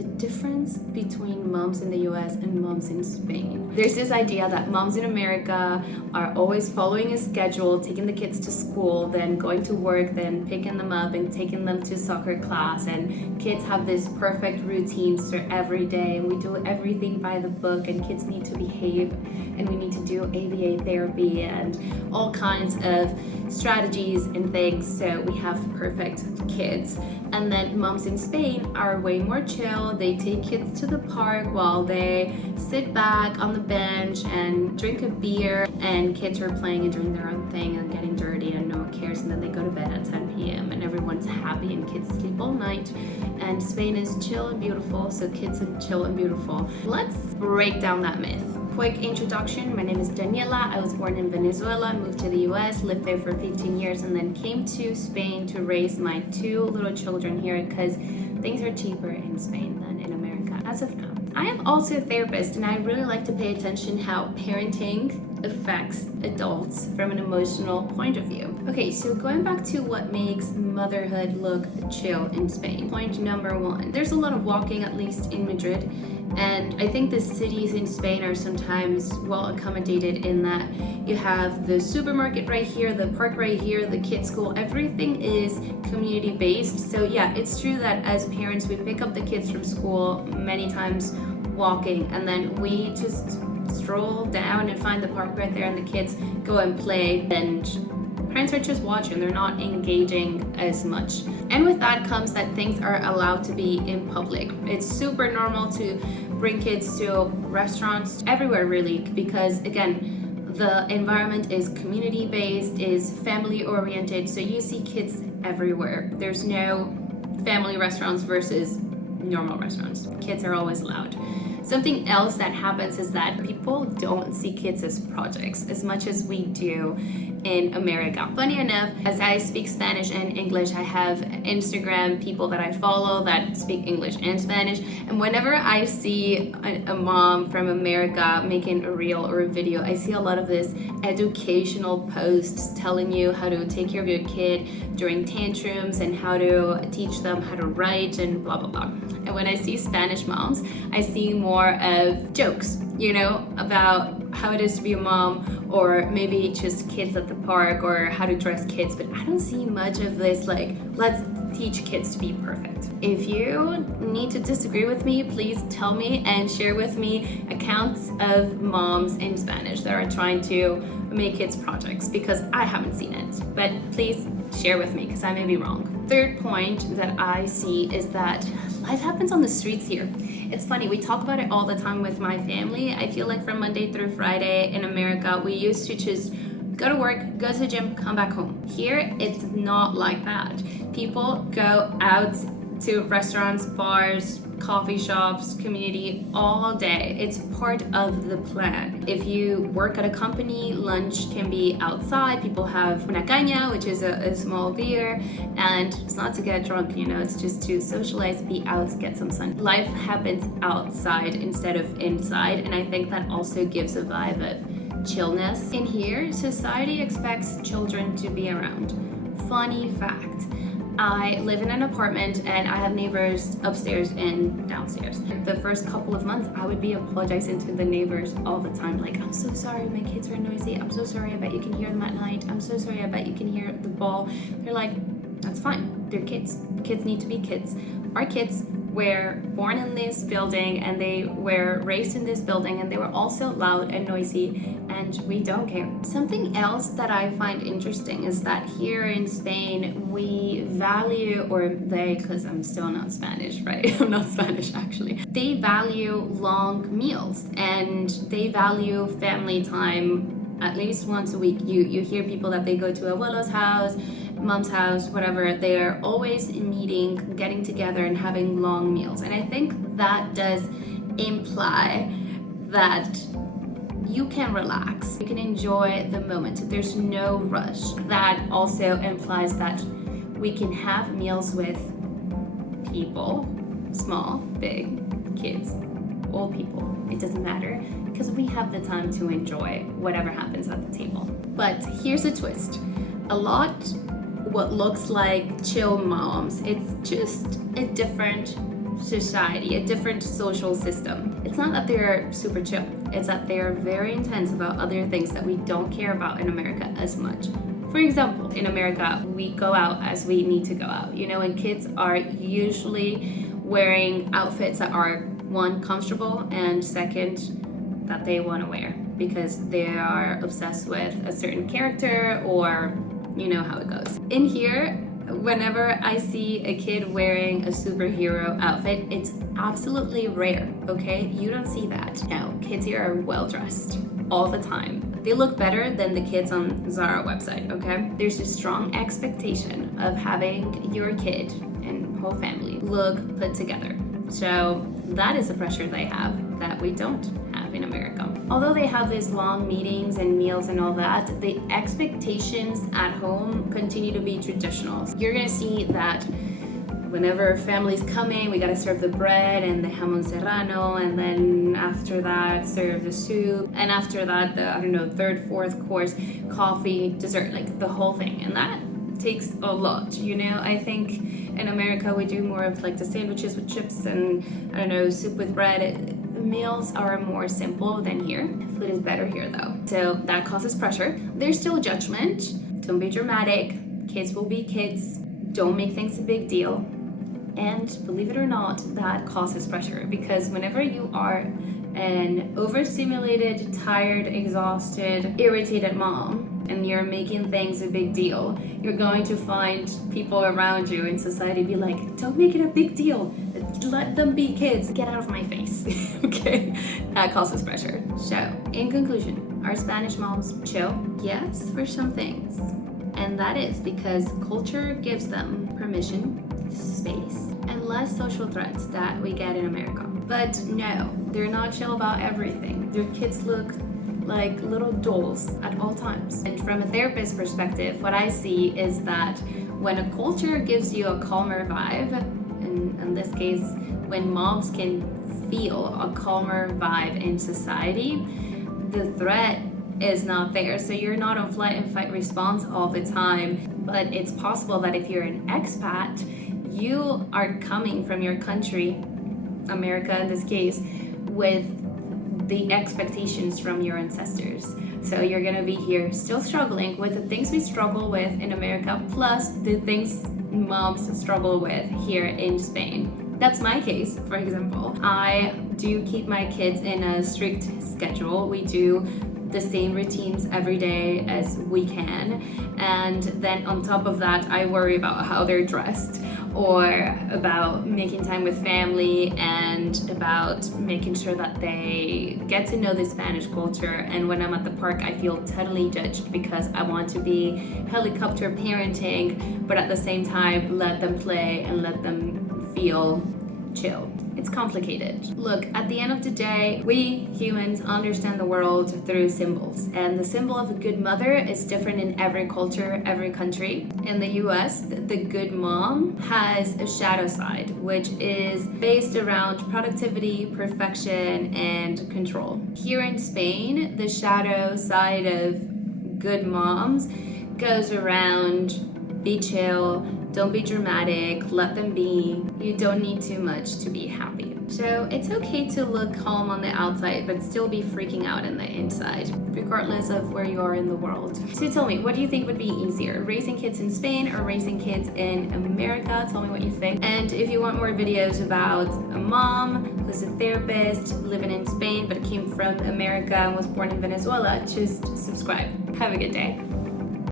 the difference between moms in the US and moms in Spain. There's this idea that moms in America are always following a schedule, taking the kids to school, then going to work, then picking them up and taking them to soccer class, and kids have this perfect routines for every day, and we do everything by the book, and kids need to behave, and we need to do ABA therapy and all kinds of strategies and things so we have perfect kids. And then moms in Spain are way more chill. They take kids to the park while they sit back on the bench and drink a beer, and kids are playing and doing their own thing and getting dirty and no one cares, and then they go to bed at 10 p.m. and everyone's happy and kids sleep all night. And Spain is chill and beautiful, so kids are chill and beautiful. Let's break down that myth. Quick introduction, my name is Daniela. I was born in Venezuela, moved to the US, lived there for 15 years, and then came to Spain to raise my 2 little children here because things are cheaper in Spain than in America as of now. I am also a therapist, and I really like to pay attention how parenting affects adults from an emotional point of view. Okay, so going back to what makes motherhood look chill in Spain. Point number 1, there's a lot of walking, at least in Madrid, and I think the cities in Spain are sometimes well accommodated in that you have the supermarket right here, the park right here, the kids' school, everything is community based. So yeah, it's true that as parents we pick up the kids from school many times walking, and then we just stroll down and find the park right there, and the kids go and play, and parents are just watching, they're not engaging as much. And with that comes that things are allowed to be in public. It's super normal to bring kids to restaurants everywhere really, because again, the environment is community based, is family oriented, so you see kids everywhere. There's no family restaurants versus normal restaurants. Kids are always allowed. Something else that happens is that people don't see kids as projects as much as we do in America. Funny enough, as I speak Spanish and English, I have Instagram people that I follow that speak English and Spanish, and whenever I see a mom from America making a reel or a video, I see a lot of this educational posts telling you how to take care of your kid during tantrums and how to teach them how to write and blah blah blah. And when I see Spanish moms, I see more of jokes, you know, about how it is to be a mom, or maybe just kids at the park, or how to dress kids, but I don't see much of this like, let's teach kids to be perfect. If you need to disagree with me, please tell me and share with me accounts of moms in Spanish that are trying to make kids projects, because I haven't seen it, but please share with me because I may be wrong. Third point that I see is that life happens on the streets here. It's funny, we talk about it all the time with my family. I feel like from Monday through Friday in America, we used to just go to work, go to the gym, come back home. Here, it's not like that. People go out to restaurants, bars, coffee shops, community all day. It's part of the plan. If you work at a company, lunch can be outside. People have una caña, which is a small beer, and it's not to get drunk, you know, it's just to socialize, be out, get some sun. Life happens outside instead of inside, and I think that also gives a vibe of chillness. In here, society expects children to be around. Funny fact, I live in an apartment and I have neighbors upstairs and downstairs. The first couple of months, I would be apologizing to the neighbors all the time. Like, I'm so sorry, my kids are noisy. I'm so sorry, I bet you can hear them at night. I'm so sorry, I bet you can hear the ball. They're like, that's fine, they're kids. Kids need to be kids. Our kids were born in this building and they were raised in this building, and they were also loud and noisy, and we don't care. Something else that I find interesting is that here in Spain we value, or they, because I'm still not Spanish, right? I'm not Spanish actually. They value long meals and they value family time at least once a week. You hear people that they go to abuelo's house, mom's house, whatever, they are always meeting, getting together and having long meals. And I think that does imply that you can relax, you can enjoy the moment, there's no rush. That also implies that we can have meals with people, small, big, kids, old people, it doesn't matter, because we have the time to enjoy whatever happens at the table. But here's a twist. A lot what looks like chill moms, it's just a different society, a different social system. It's not that they're super chill, it's that they're very intense about other things that we don't care about in America as much. For example, in America, we go out as we need to go out, and kids are usually wearing outfits that are, one, comfortable, and second, that they want to wear because they are obsessed with a certain character, or you know how it goes. In here, whenever I see a kid wearing a superhero outfit, it's absolutely rare, okay? You don't see that. No, kids here are well dressed all the time. They look better than the kids on Zara website, okay? There's a strong expectation of having your kid and whole family look put together. So that is the pressure they have that we don't have in America. Although they have these long meetings and meals and all that, the expectations at home continue to be traditional. You're gonna see that whenever family's coming, we gotta serve the bread and the jamon serrano, and then after that, serve the soup, and after that, the, third, fourth course, coffee, dessert, like the whole thing. And that takes a lot, I think in America we do more of like the sandwiches with chips and soup with bread. Meals are more simple than here. Food is better here though, so that causes pressure. There's still judgment. Don't be dramatic, kids will be kids, don't make things a big deal. And believe it or not, that causes pressure, because whenever you are an overstimulated, tired, exhausted, irritated mom, and you're making things a big deal, you're going to find people around you in society be like, don't make it a big deal, let them be kids, get out of my face. Okay, that causes pressure. So in conclusion, are Spanish moms chill? Yes, for some things, and that is because culture gives them permission, space, and less social threats that we get in America. But no, they're not chill about everything. Their kids look like little dolls at all times. And from a therapist perspective, what I see is that when a culture gives you a calmer vibe, and in this case, when moms can feel a calmer vibe in society, the threat is not there. So you're not on flight and fight response all the time. But it's possible that if you're an expat, you are coming from your country, America in this case, with the expectations from your ancestors. So you're gonna be here still struggling with the things we struggle with in America, plus the things moms struggle with here in Spain. That's my case, for example. I do keep my kids in a strict schedule. We do the same routines every day as we can, and then on top of that, I worry about how they're dressed, or about making time with family, and about making sure that they get to know the Spanish culture. And when I'm at the park, I feel totally judged because I want to be helicopter parenting, but at the same time let them play and let them feel chill. It's complicated. Look, at the end of the day, we humans understand the world through symbols, and the symbol of a good mother is different in every culture, every country. In the US, the good mom has a shadow side, which is based around productivity, perfection, and control. Here in Spain, the shadow side of good moms goes around be chill, don't be dramatic, let them be. You don't need too much to be happy. So it's okay to look calm on the outside, but still be freaking out on the inside, regardless of where you are in the world. So tell me, what do you think would be easier? Raising kids in Spain or raising kids in America? Tell me what you think. And if you want more videos about a mom who's a therapist living in Spain but came from America and was born in Venezuela, just subscribe. Have a good day.